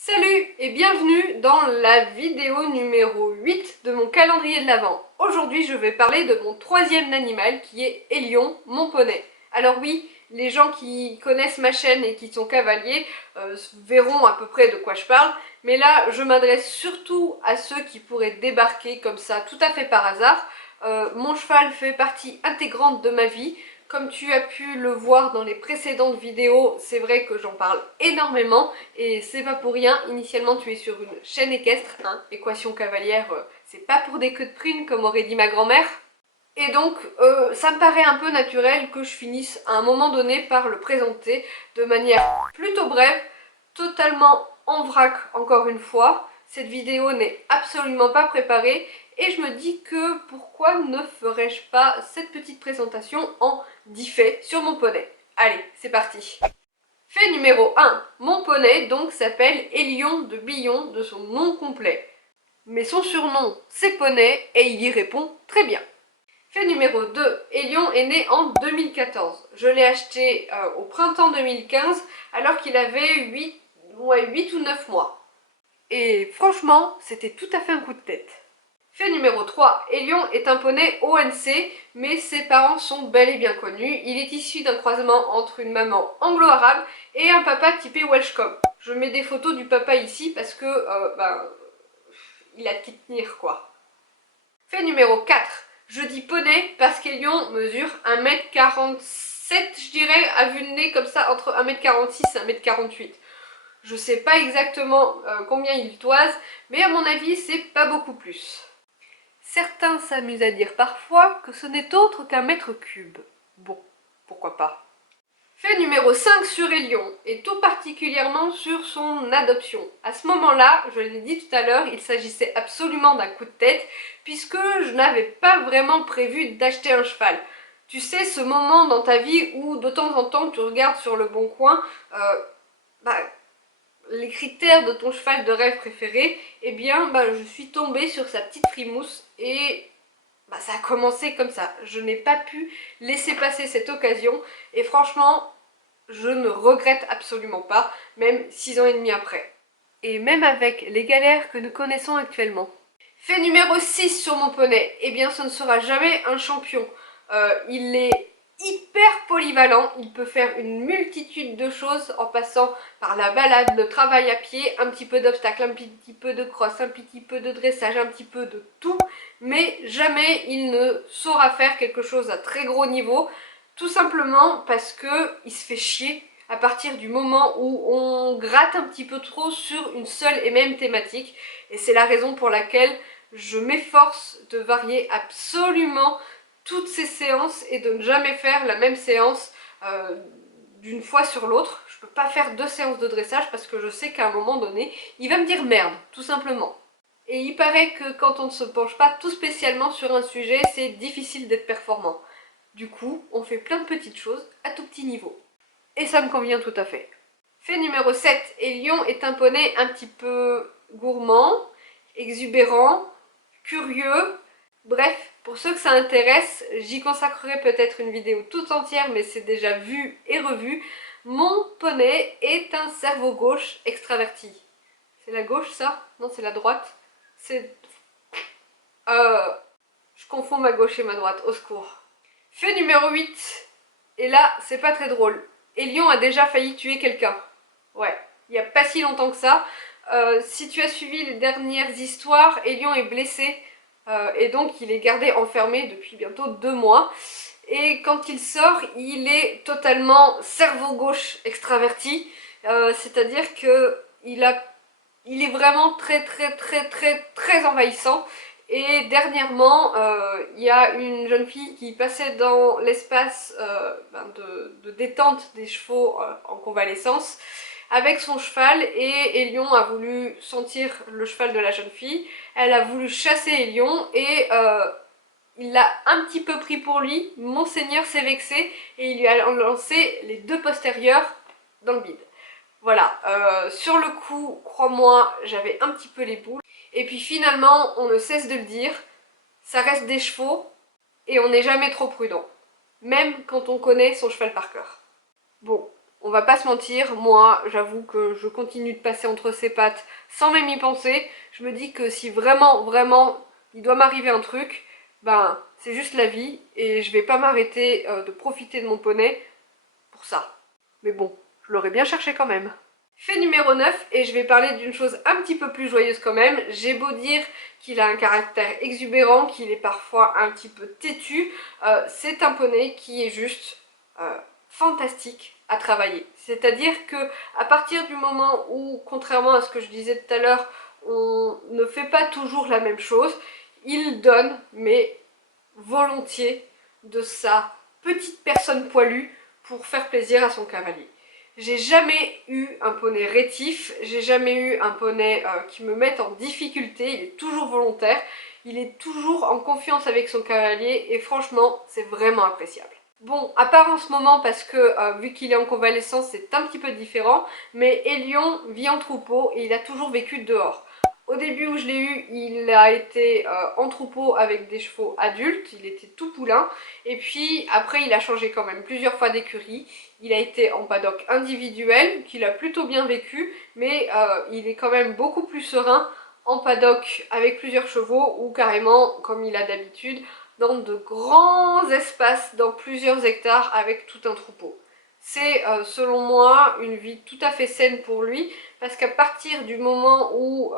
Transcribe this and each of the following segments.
Salut et bienvenue dans la vidéo numéro 8 de mon calendrier de l'Avent. Aujourd'hui je vais parler de mon troisième animal qui est Hélion, mon poney. Alors oui, les gens qui connaissent ma chaîne et qui sont cavaliers verront à peu près de quoi je parle, mais là je m'adresse surtout à ceux qui pourraient débarquer comme ça tout à fait par hasard. Mon cheval fait partie intégrante de ma vie. Comme tu as pu le voir dans les précédentes vidéos, c'est vrai que j'en parle énormément et c'est pas pour rien. Initialement, tu es sur une chaîne équestre, hein, équation cavalière, c'est pas pour des queues de prune comme aurait dit ma grand-mère. Et donc, ça me paraît un peu naturel que je finisse à un moment donné par le présenter de manière plutôt brève, totalement en vrac encore une fois. Cette vidéo n'est absolument pas préparée et je me dis que pourquoi ne ferais-je pas cette petite présentation en 10 faits sur mon poney. Allez, c'est parti. Fait numéro 1. Mon poney donc s'appelle Hélion de Billon de son nom complet. Mais son surnom c'est Poney et il y répond très bien. Fait numéro 2. Hélion est né en 2014. Je l'ai acheté au printemps 2015 alors qu'il avait 8 ou 9 mois. Et franchement, c'était tout à fait un coup de tête. Fait numéro 3. Hélion est un poney ONC, mais ses parents sont bel et bien connus. Il est issu d'un croisement entre une maman anglo-arabe et un papa typé Welshcombe. Je mets des photos du papa ici parce que, il a de qui tenir quoi. Fait numéro 4. Je dis poney parce qu'Hélion mesure 1m47, je dirais, à vue de nez comme ça, entre 1m46 et 1m48. Je sais pas exactement combien il toise, mais à mon avis, c'est pas beaucoup plus. Certains s'amusent à dire parfois que ce n'est autre qu'un mètre cube. Bon, pourquoi pas. Fait numéro 5 sur Hélion, et tout particulièrement sur son adoption. À ce moment-là, je l'ai dit tout à l'heure, il s'agissait absolument d'un coup de tête, puisque je n'avais pas vraiment prévu d'acheter un cheval. Tu sais, ce moment dans ta vie où de temps en temps tu regardes sur le bon coin, les critères de ton cheval de rêve préféré, eh bien je suis tombée sur sa petite frimousse et ça a commencé comme ça. Je n'ai pas pu laisser passer cette occasion et franchement, je ne regrette absolument pas, même 6 ans et demi après. Et même avec les galères que nous connaissons actuellement. Fait numéro 6 sur mon poney, eh bien ce ne sera jamais un champion. Il est hyper polyvalent, il peut faire une multitude de choses en passant par la balade, le travail à pied, un petit peu d'obstacles, un petit peu de crosse, un petit peu de dressage, un petit peu de tout, mais jamais il ne saura faire quelque chose à très gros niveau, tout simplement parce que il se fait chier à partir du moment où on gratte un petit peu trop sur une seule et même thématique, et c'est la raison pour laquelle je m'efforce de varier absolument toutes ces séances et de ne jamais faire la même séance d'une fois sur l'autre. Je peux pas faire 2 séances de dressage parce que je sais qu'à un moment donné, il va me dire merde, tout simplement. Et il paraît que quand on ne se penche pas tout spécialement sur un sujet, c'est difficile d'être performant. Du coup, on fait plein de petites choses à tout petit niveau. Et ça me convient tout à fait. Fait numéro 7. Hélion est un poney un petit peu gourmand, exubérant, curieux. Bref, pour ceux que ça intéresse, j'y consacrerai peut-être une vidéo toute entière, mais c'est déjà vu et revu. Mon poney est un cerveau gauche extraverti. C'est la gauche ça? Non, c'est la droite. C'est... Je confonds ma gauche et ma droite, au secours. Fait numéro 8. Et là, c'est pas très drôle. Hélion a déjà failli tuer quelqu'un. Ouais, il n'y a pas si longtemps que ça. Si tu as suivi les dernières histoires, Hélion est blessé et donc il est gardé enfermé depuis bientôt 2 mois. Et quand il sort, il est totalement cerveau gauche extraverti, c'est-à-dire que il est vraiment très envahissant. Et dernièrement, il y a une jeune fille qui passait dans l'espace de détente des chevaux en convalescence avec son cheval et Hélion a voulu sentir le cheval de la jeune fille. Elle a voulu chasser Hélion et il l'a un petit peu pris pour lui. Monseigneur s'est vexé et il lui a lancé les 2 postérieurs dans le bide. Voilà, sur le coup, crois-moi, j'avais un petit peu les boules. Et puis finalement, on ne cesse de le dire, ça reste des chevaux et on n'est jamais trop prudent. Même quand on connaît son cheval par cœur. Bon, on va pas se mentir, moi j'avoue que je continue de passer entre ses pattes sans même y penser. Je me dis que si vraiment il doit m'arriver un truc, ben c'est juste la vie et je vais pas m'arrêter de profiter de mon poney pour ça. Mais bon, je l'aurais bien cherché quand même. Fait numéro 9, et je vais parler d'une chose un petit peu plus joyeuse quand même. J'ai beau dire qu'il a un caractère exubérant, qu'il est parfois un petit peu têtu, c'est un poney qui est juste fantastique à travailler. C'est-à-dire que à partir du moment où, contrairement à ce que je disais tout à l'heure, on ne fait pas toujours la même chose, il donne, mais volontiers, de sa petite personne poilue pour faire plaisir à son cavalier. J'ai jamais eu un poney rétif, j'ai jamais eu un poney qui me mette en difficulté, il est toujours volontaire, il est toujours en confiance avec son cavalier et franchement c'est vraiment appréciable. Bon, à part en ce moment parce que vu qu'il est en convalescence c'est un petit peu différent, mais Hélion vit en troupeau et il a toujours vécu dehors. Au début où je l'ai eu, il a été en troupeau avec des chevaux adultes, il était tout poulain. Et puis après, il a changé quand même plusieurs fois d'écurie. Il a été en paddock individuel, qu'il a plutôt bien vécu, mais il est quand même beaucoup plus serein en paddock avec plusieurs chevaux ou carrément, comme il a d'habitude, dans de grands espaces, dans plusieurs hectares avec tout un troupeau. C'est selon moi une vie tout à fait saine pour lui parce qu'à partir du moment où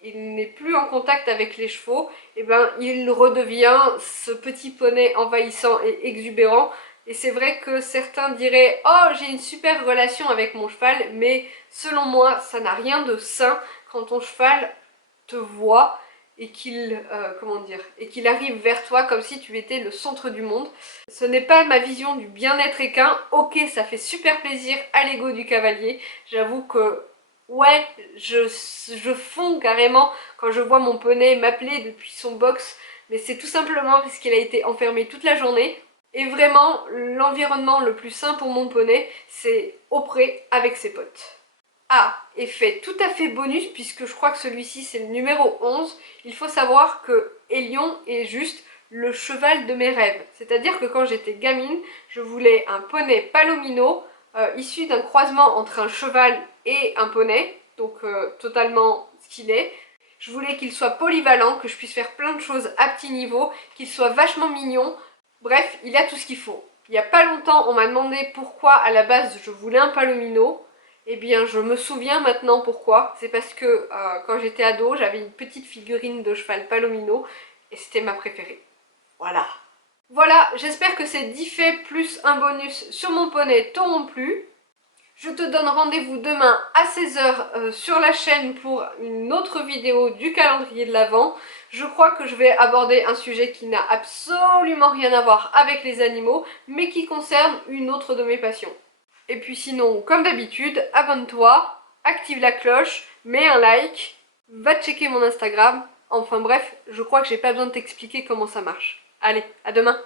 il n'est plus en contact avec les chevaux, et ben, il redevient ce petit poney envahissant et exubérant. Et c'est vrai que certains diraient « Oh, j'ai une super relation avec mon cheval », mais selon moi, ça n'a rien de sain quand ton cheval te voit et qu'il arrive vers toi comme si tu étais le centre du monde. Ce n'est pas ma vision du bien-être équin. Ok, ça fait super plaisir à l'ego du cavalier. J'avoue que ouais, je fonds carrément quand je vois mon poney m'appeler depuis son box, mais c'est tout simplement parce qu'il a été enfermé toute la journée. Et vraiment, l'environnement le plus sain pour mon poney, c'est au pré avec ses potes. Ah, et fait tout à fait bonus, puisque je crois que celui-ci c'est le numéro 11, il faut savoir que Hélion est juste le cheval de mes rêves. C'est-à-dire que quand j'étais gamine, je voulais un poney palomino, issu d'un croisement entre un cheval et un poney, donc totalement ce qu'il est. Je voulais qu'il soit polyvalent, que je puisse faire plein de choses à petit niveau, qu'il soit vachement mignon. Bref, il a tout ce qu'il faut. Il n'y a pas longtemps, on m'a demandé pourquoi à la base je voulais un palomino. Eh bien, je me souviens maintenant pourquoi. C'est parce que quand j'étais ado, j'avais une petite figurine de cheval palomino et c'était ma préférée. Voilà. Voilà, j'espère que ces 10 faits plus un bonus sur mon poney t'auront plu. Je te donne rendez-vous demain à 16 h sur la chaîne pour une autre vidéo du calendrier de l'Avent. Je crois que je vais aborder un sujet qui n'a absolument rien à voir avec les animaux, mais qui concerne une autre de mes passions. Et puis sinon, comme d'habitude, abonne-toi, active la cloche, mets un like, va checker mon Instagram. Enfin bref, je crois que j'ai pas besoin de t'expliquer comment ça marche. Allez, à demain!